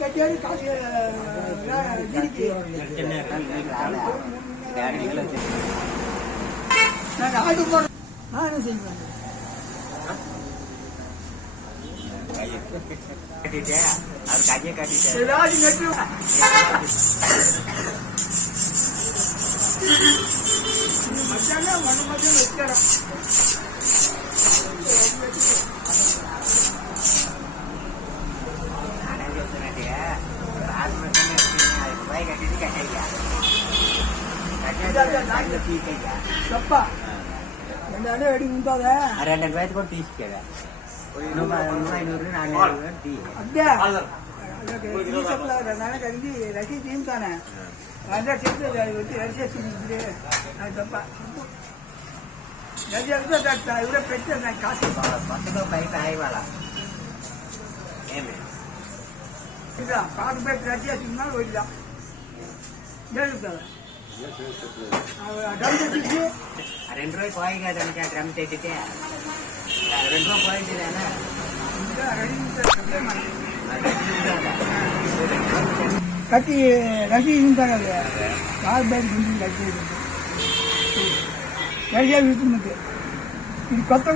కట్టేది కాసి దీనికి நான் ஆடு போட என்ன செய்வேன் மத்தியானம் மண்ணு மத்தியானம் வச்சுக்கிறேன் ரெண்டு அடி உண்டாத 2,000 கூட తీసుకెళ్ళా 500 అదే నాన్న కలిగి రసీ తీస్తానే అందరూ చెప్తే వచ్చి రసేసింది అది తప్ప రసి వెళ్తా ఎవరో పెట్టారు నాకు కాసు పక్కతో బయట అయ్యేవాళ్ళ ఇదా కాసు పెట్టి రసేసిందా వెళ్ళా జరుగుతుందా డ్రమ్ తెచ్చి 2 రూపాయలు పోయి కదంటే డ్రమ్ తెచ్చితే 2 రూపాయలు పోయిందేనా కట్టి రసీ ఉంటా కదా కాదు బయట కట్టి రసీ వెళ్తుంది ఇది కొత్త